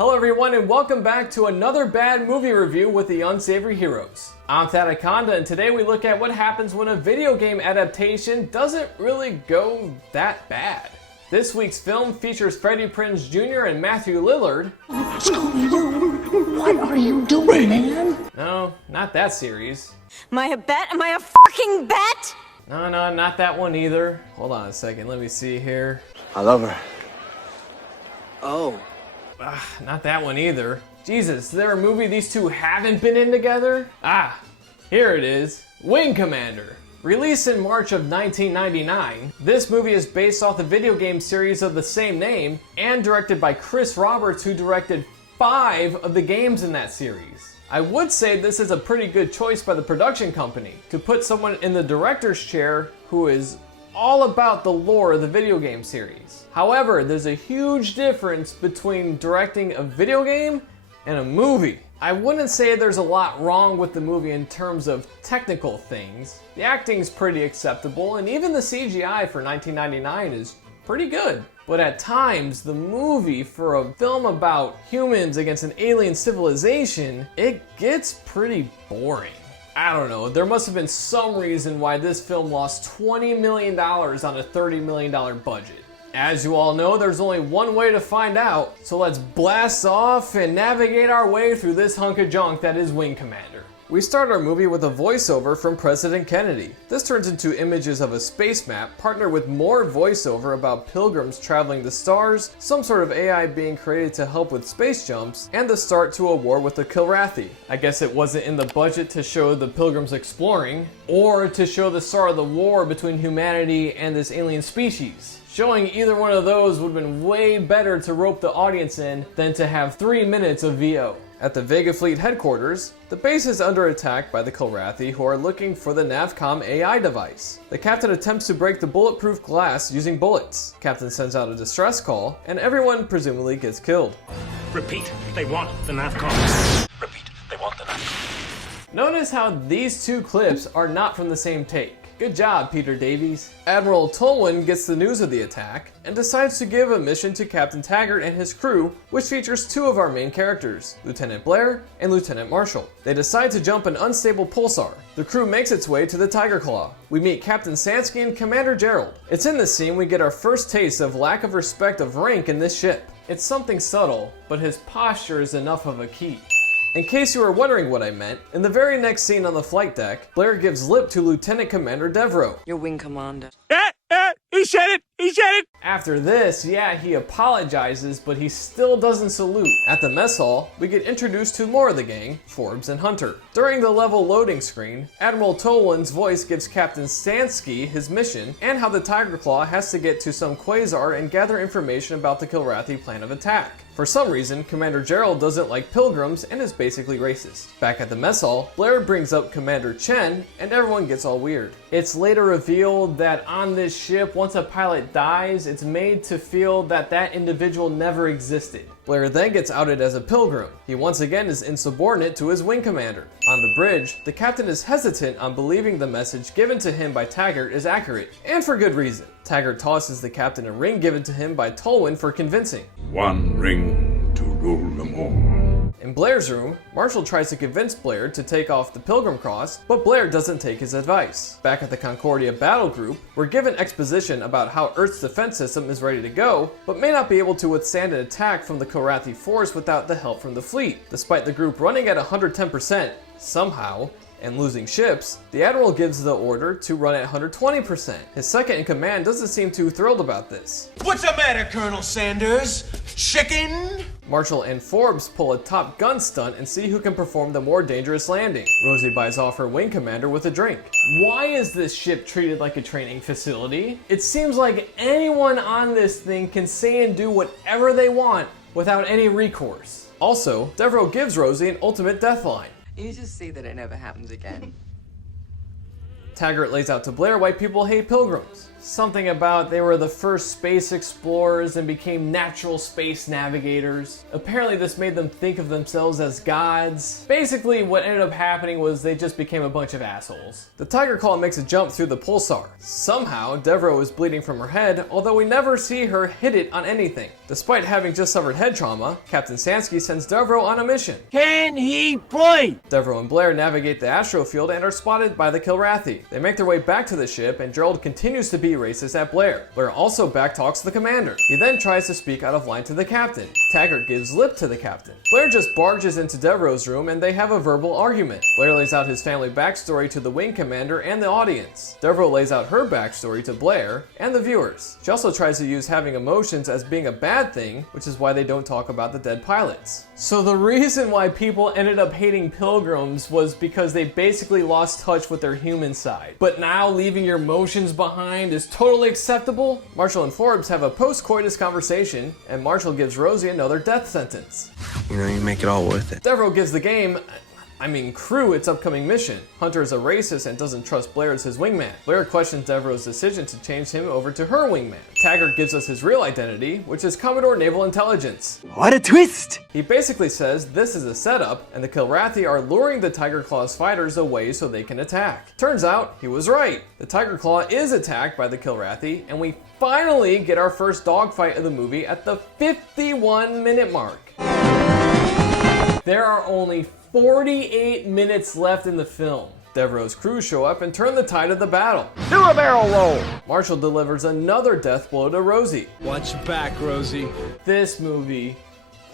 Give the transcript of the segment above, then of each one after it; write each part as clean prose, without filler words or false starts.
Hello everyone and welcome back to another bad movie review with the Unsavory Heroes. I'm Tataconda and today we look at what happens when a video game adaptation doesn't really go that bad. This week's film features Freddie Prinze Jr. and Matthew Lillard. What are you doing, man? No, not that series. Am I a bet? Am I a fucking bet? No, not that one either. Hold on a second, let me see here. I love her. Oh. Not that one either. Jesus, is there a movie these two haven't been in together? Here it is. Wing Commander. Released in March of 1999, this movie is based off the video game series of the same name and directed by Chris Roberts, who directed 5 of the games in that series. I would say this is a pretty good choice by the production company to put someone in the director's chair who is all about the lore of the video game series. However, there's a huge difference between directing a video game and a movie. I wouldn't say there's a lot wrong with the movie in terms of technical things. The acting's pretty acceptable and even the CGI for 1999 is pretty good. But at times, the movie, for a film about humans against an alien civilization, it gets pretty boring. I don't know, there must have been some reason why this film lost $20 million on a $30 million budget. As you all know, there's only one way to find out, so let's blast off and navigate our way through this hunk of junk that is Wing Commander. We start our movie with a voiceover from President Kennedy. This turns into images of a space map, partnered with more voiceover about pilgrims traveling the stars, some sort of AI being created to help with space jumps, and the start to a war with the Kilrathi. I guess it wasn't in the budget to show the pilgrims exploring, or to show the start of the war between humanity and this alien species. Showing either one of those would have been way better to rope the audience in than to have 3 minutes of VO. At the Vega Fleet headquarters, the base is under attack by the Kilrathi, who are looking for the NAVCOM AI device. The captain attempts to break the bulletproof glass using bullets. Captain sends out a distress call, and everyone presumably gets killed. Repeat, they want the NAVCOM. Repeat, they want the NAVCOM. Notice how these two clips are not from the same take. Good job, Peter Davies. Admiral Tolwyn gets the news of the attack and decides to give a mission to Captain Taggart and his crew, which features 2 of our main characters, Lieutenant Blair and Lieutenant Marshall. They decide to jump an unstable pulsar. The crew makes its way to the Tiger Claw. We meet Captain Sansky and Commander Gerald. It's in this scene we get our first taste of lack of respect of rank in this ship. It's something subtle, but his posture is enough of a key. In case you were wondering what I meant, in the very next scene on the flight deck, Blair gives lip to Lieutenant Commander Devro. Your wing commander. He said it! He said it! After this, he apologizes, but he still doesn't salute. At the mess hall, we get introduced to more of the gang, Forbes and Hunter. During the level loading screen, Admiral Tolwyn's voice gives Captain Sansky his mission and how the Tiger Claw has to get to some quasar and gather information about the Kilrathi plan of attack. For some reason, Commander Gerald doesn't like pilgrims and is basically racist. Back at the mess hall, Blair brings up Commander Chen and everyone gets all weird. It's later revealed that on this ship, once a pilot dies, it's made to feel that that individual never existed. Blair then gets outed as a pilgrim. He once again is insubordinate to his wing commander. On the bridge, the captain is hesitant on believing the message given to him by Taggart is accurate, and for good reason. Taggart tosses the captain a ring given to him by Tolwyn for convincing. One ring to rule them all. In Blair's room, Marshall tries to convince Blair to take off the Pilgrim Cross, but Blair doesn't take his advice. Back at the Concordia battle group, we're given exposition about how Earth's defense system is ready to go, but may not be able to withstand an attack from the Kilrathi force without the help from the fleet. Despite the group running at 110%, somehow, and losing ships, the Admiral gives the order to run at 120%. His second in command doesn't seem too thrilled about this. What's the matter, Colonel Sanders? Chicken? Marshall and Forbes pull a Top Gun stunt and see who can perform the more dangerous landing. Rosie buys off her wing commander with a drink. Why is this ship treated like a training facility? It seems like anyone on this thing can say and do whatever they want without any recourse. Also, Devro gives Rosie an ultimate death line. You just see that it never happens again. Taggart lays out to Blair why people hate pilgrims. Something about they were the first space explorers and became natural space navigators. Apparently this made them think of themselves as gods. Basically what ended up happening was they just became a bunch of assholes. The Tiger Claw makes a jump through the pulsar. Somehow Devereaux is bleeding from her head, although we never see her hit it on anything. Despite having just suffered head trauma, Captain Sansky sends Devereaux on a mission. Can he play? Devereaux and Blair navigate the astrofield and are spotted by the Kilrathi. They make their way back to the ship and Gerald continues to be racist at Blair. Blair also backtalks the commander. He then tries to speak out of line to the captain. Taggart gives lip to the captain. Blair just barges into Devereaux's room and they have a verbal argument. Blair lays out his family backstory to the wing commander and the audience. Devereaux lays out her backstory to Blair and the viewers. She also tries to use having emotions as being a bad thing, which is why they don't talk about the dead pilots. So the reason why people ended up hating pilgrims was because they basically lost touch with their human side. But now leaving your emotions behind is totally acceptable? Marshall and Forbes have a post-coitus conversation, and Marshall gives Rosie another death sentence. You know, you make it all worth it. Devereaux gives the crew its upcoming mission. Hunter is a racist and doesn't trust Blair as his wingman. Blair questions Devereaux's decision to change him over to her wingman. Taggart gives us his real identity, which is Commodore Naval Intelligence. What a twist! He basically says this is a setup, and the Kilrathi are luring the Tiger Claw's fighters away so they can attack. Turns out, he was right. The Tiger Claw is attacked by the Kilrathi, and we finally get our first dogfight of the movie at the 51-minute mark. There are only 48 minutes left in the film. Devereaux's crew show up and turn the tide of the battle. Do a barrel roll! Marshall delivers another death blow to Rosie. Watch your back, Rosie. This movie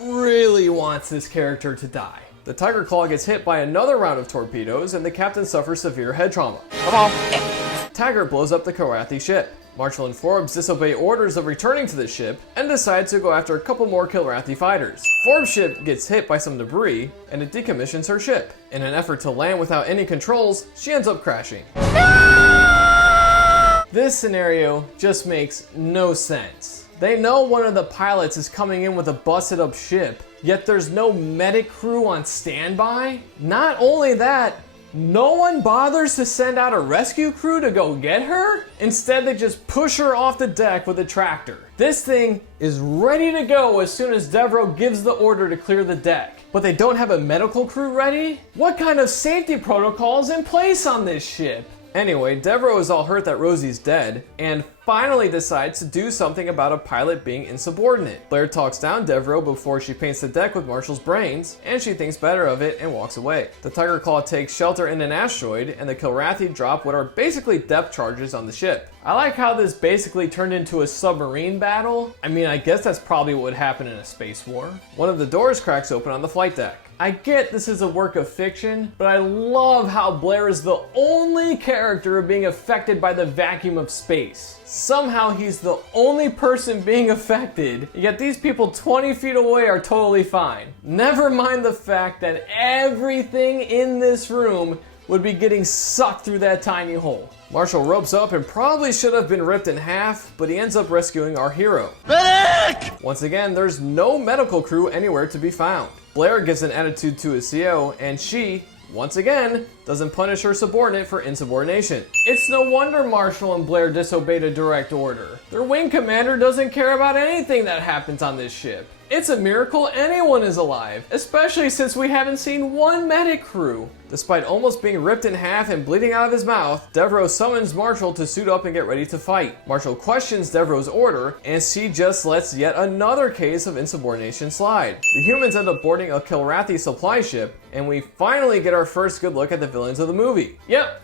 really wants this character to die. The Tiger Claw gets hit by another round of torpedoes and the captain suffers severe head trauma. Come on. Taggart blows up the Kilrathi ship. Marshall and Forbes disobey orders of returning to the ship and decide to go after a couple more Kilrathi fighters. Forbes' ship gets hit by some debris and it decommissions her ship. In an effort to land without any controls, she ends up crashing. No! This scenario just makes no sense. They know one of the pilots is coming in with a busted up ship, yet there's no medic crew on standby. Not only that, no one bothers to send out a rescue crew to go get her? Instead, they just push her off the deck with a tractor. This thing is ready to go as soon as Devereaux gives the order to clear the deck. But they don't have a medical crew ready? What kind of safety protocol is in place on this ship? Anyway, Devereaux is all hurt that Rosie's dead, and finally decides to do something about a pilot being insubordinate. Blair talks down Devereaux before she paints the deck with Marshall's brains, and she thinks better of it and walks away. The Tiger Claw takes shelter in an asteroid, and the Kilrathi drop what are basically depth charges on the ship. I like how this basically turned into a submarine battle. I mean, I guess that's probably what would happen in a space war. One of the doors cracks open on the flight deck. I get this is a work of fiction, but I love how Blair is the only character being affected by the vacuum of space. Somehow he's the only person being affected, yet these people 20 feet away are totally fine. Never mind the fact that everything in this room would be getting sucked through that tiny hole. Marshall ropes up and probably should have been ripped in half, but he ends up rescuing our hero. Medic! Once again, there's no medical crew anywhere to be found. Blair gives an attitude to his CO, and she, once again, doesn't punish her subordinate for insubordination. It's no wonder Marshall and Blair disobeyed a direct order. Their wing commander doesn't care about anything that happens on this ship. It's a miracle anyone is alive, especially since we haven't seen one medic crew. Despite almost being ripped in half and bleeding out of his mouth, Devereaux summons Marshall to suit up and get ready to fight. Marshall questions Devereaux's order, and she just lets yet another case of insubordination slide. The humans end up boarding a Kilrathi supply ship, and we finally get our first good look at the villains of the movie. Yep,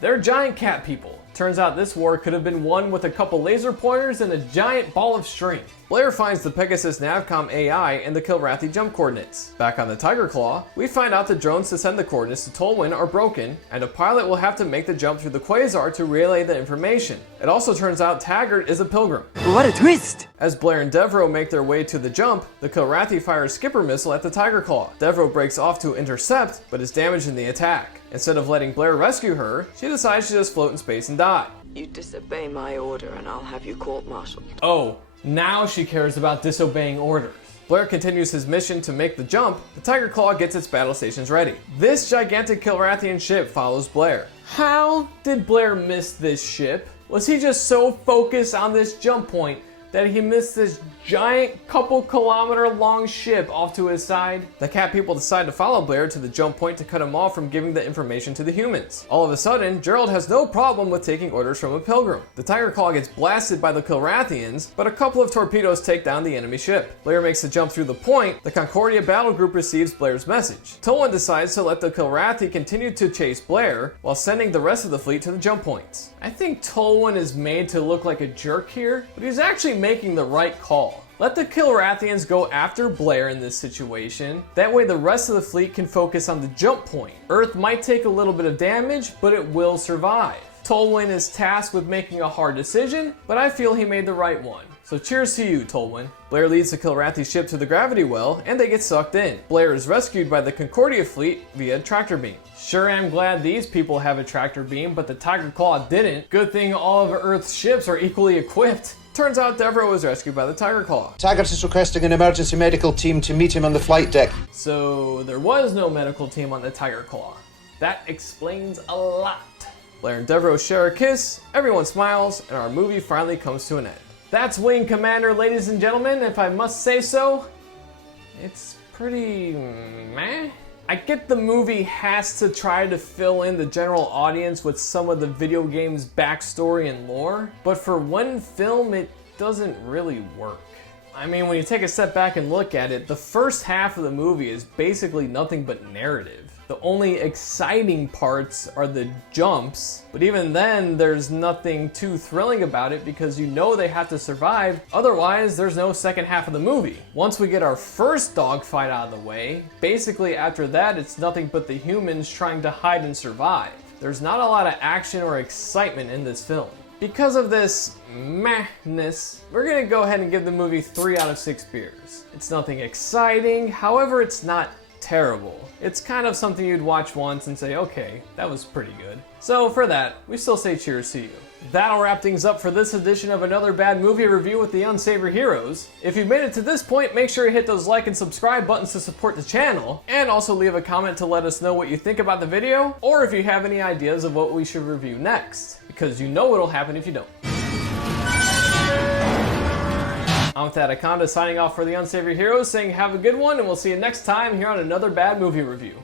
they're giant cat people. Turns out this war could have been won with a couple laser pointers and a giant ball of string. Blair finds the Pegasus Navcom AI and the Kilrathi jump coordinates. Back on the Tiger Claw, we find out the drones to send the coordinates to Tolwyn are broken, and a pilot will have to make the jump through the quasar to relay the information. It also turns out Taggart is a pilgrim. What a twist! As Blair and Devereaux make their way to the jump, the Kilrathi fires Skipper missile at the Tiger Claw. Devereaux breaks off to intercept, but is damaged in the attack. Instead of letting Blair rescue her, she decides to just float in space and die. You disobey my order and I'll have you court-martialed. Oh, now she cares about disobeying orders. Blair continues his mission to make the jump. The Tiger Claw gets its battle stations ready. This gigantic Kilrathian ship follows Blair. How did Blair miss this ship? Was he just so focused on this jump point that he missed this giant couple kilometer long ship off to his side? The cat people decide to follow Blair to the jump point to cut him off from giving the information to the humans. All of a sudden, Gerald has no problem with taking orders from a pilgrim. The Tiger Claw gets blasted by the Kilrathians, but a couple of torpedoes take down the enemy ship. Blair makes the jump through the point. The Concordia battle group receives Blair's message. Tolwyn decides to let the Kilrathi continue to chase Blair while sending the rest of the fleet to the jump points. I think Tolwyn is made to look like a jerk here, but he's actually making the right call. Let the Kilrathians go after Blair in this situation. That way the rest of the fleet can focus on the jump point. Earth might take a little bit of damage, but it will survive. Tolwyn is tasked with making a hard decision, but I feel he made the right one. So cheers to you, Tolwyn. Blair leads the Kilrathi ship to the gravity well, and they get sucked in. Blair is rescued by the Concordia fleet via tractor beam. Sure am glad these people have a tractor beam, but the Tiger Claw didn't. Good thing all of Earth's ships are equally equipped. Turns out Devereaux was rescued by the Tiger Claw. Taggart is requesting an emergency medical team to meet him on the flight deck. So there was no medical team on the Tiger Claw. That explains a lot. Blair and Devereaux share a kiss, everyone smiles, and our movie finally comes to an end. That's Wing Commander, ladies and gentlemen, if I must say so. It's pretty meh. I get the movie has to try to fill in the general audience with some of the video game's backstory and lore, but for one film, it doesn't really work. I mean, when you take a step back and look at it, the first half of the movie is basically nothing but narrative. The only exciting parts are the jumps, but even then, there's nothing too thrilling about it because you know they have to survive, otherwise there's no second half of the movie. Once we get our first dogfight out of the way, basically after that it's nothing but the humans trying to hide and survive. There's not a lot of action or excitement in this film. Because of this mehness, we're gonna go ahead and give the movie 3 out of 6 beers. It's nothing exciting, however it's not terrible. It's kind of something you'd watch once and say, okay, that was pretty good. So for that, we still say cheers to you. That'll wrap things up for this edition of Another Bad Movie Review with the Unsavory Heroes. If you've made it to this point, make sure you hit those like and subscribe buttons to support the channel, and also leave a comment to let us know what you think about the video, or if you have any ideas of what we should review next, because you know what'll happen if you don't. I'm Thadakonda signing off for the Unsavory Heroes, saying have a good one, and we'll see you next time here on Another Bad Movie Review.